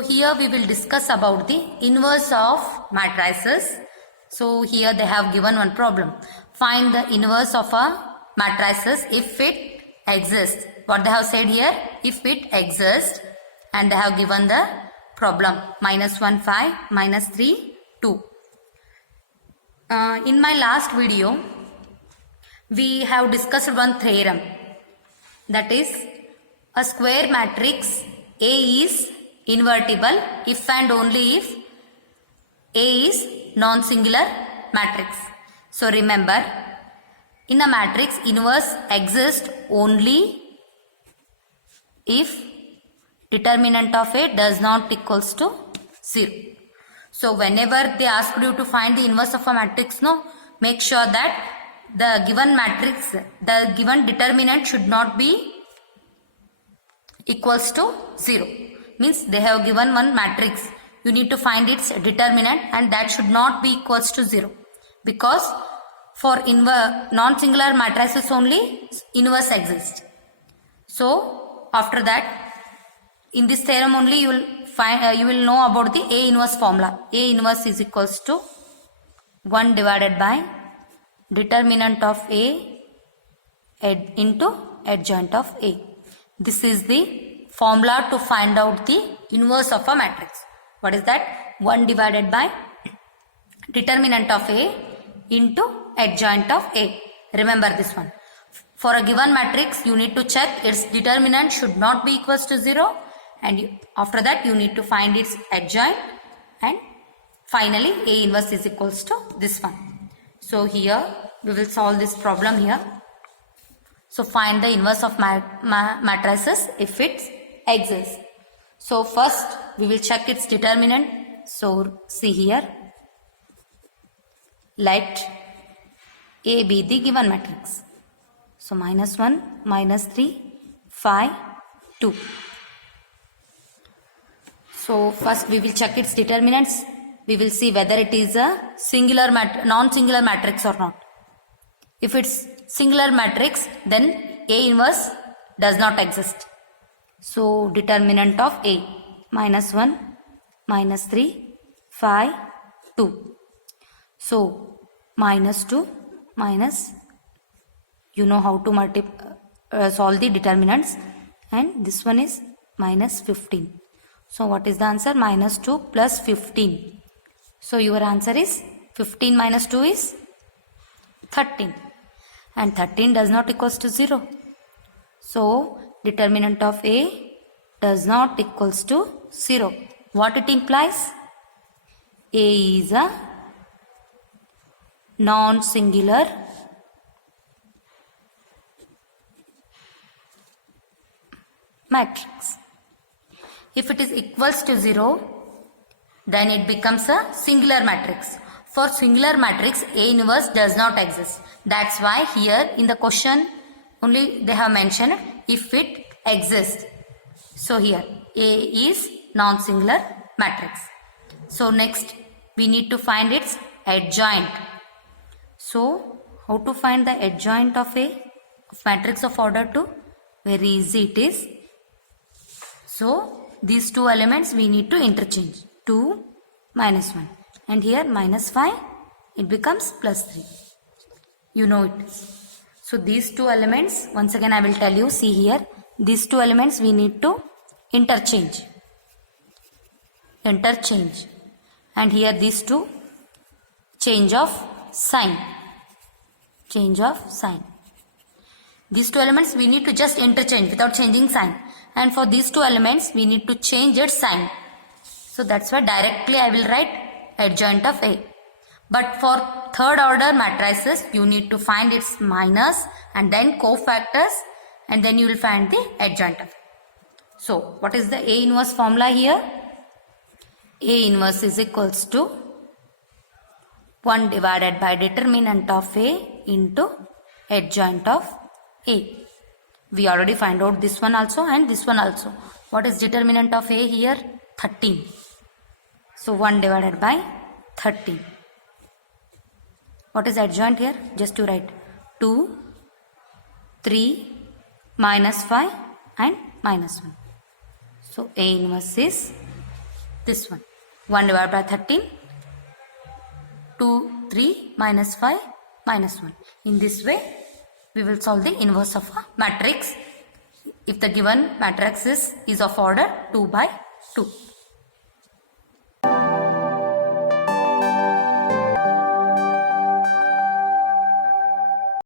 So here we will discuss about the inverse of matrices. So here they have given one problem. Find the inverse of a matrices if it exists. What they have said here, if it exists, and they have given the problem -1 5 -3 2. In my last video we have discussed one theorem, that is a square matrix A is invertible if and only if A is non-singular matrix. So remember, in a matrix inverse exists only if determinant of A does not equals to 0. So whenever they ask you to find the inverse of a matrix, no, make sure that the given matrix, the given determinant should not be equals to 0. Means they have given one matrix, you need to find its determinant and that should not be equals to 0, because for non-singular matrices only inverse exists. So after that, in this theorem only you will find you will know about the A inverse formula. A inverse is equals to 1 divided by determinant of A into adjoint of A. This is the formula to find out the inverse of a matrix. What is that? 1 divided by determinant of A into adjoint of A. Remember this one. For a given matrix, you need to check its determinant should not be equals to 0, and after that you need to find its adjoint, and finally A inverse is equals to this one. So here we will solve this problem here. So find the inverse of matrices if it exists. So first we will check its determinant. So see here, let A be the given matrix. So -1, -3, 5, 2. So first we will check its determinants. We will see whether it is a singular non-singular matrix or not. If it's singular matrix, then A inverse does not exist. So determinant of A, -1, -3, 5, 2. So -2 minus, you know how to solve the determinants, and this one is -15. So what is the answer? -2 plus 15. So your answer is 15 minus 2 is 13, and 13 does not equals to 0. So determinant of A does not equals to 0. What it implies? A is a non-singular matrix. If it is equals to 0, then it becomes a singular matrix. For singular matrix, A inverse does not exist. That's why here in the question only they have mentioned if it exists. So here A is non-singular matrix. So next we need to find its adjoint. So how to find the adjoint of A of matrix of order 2? Very easy it is. So these two elements we need to interchange. 2 minus 1, and here -5, it becomes +3. You know it. So these two elements, once again I will tell you, see here, these two elements we need to interchange, and here these two change of sign. These two elements we need to just interchange without changing sign, and for these two elements we need to change its sign. So that's why directly I will write adjoint of A. But for third order matrices, you need to find its minus and then cofactors, and then you will find the adjoint of A. So what is the A inverse formula here? A inverse is equals to 1 divided by determinant of A into adjoint of A. We already find out this one also and this one also. What is determinant of A here? 13. So 1 divided by 13. What is adjoint here? Just to write 2, 3, -5 and -1. So A inverse is this one. 1 divided by 13, 2, 3, minus 5, minus 1. In this way, we will solve the inverse of a matrix if the given matrix is of order 2 by 2.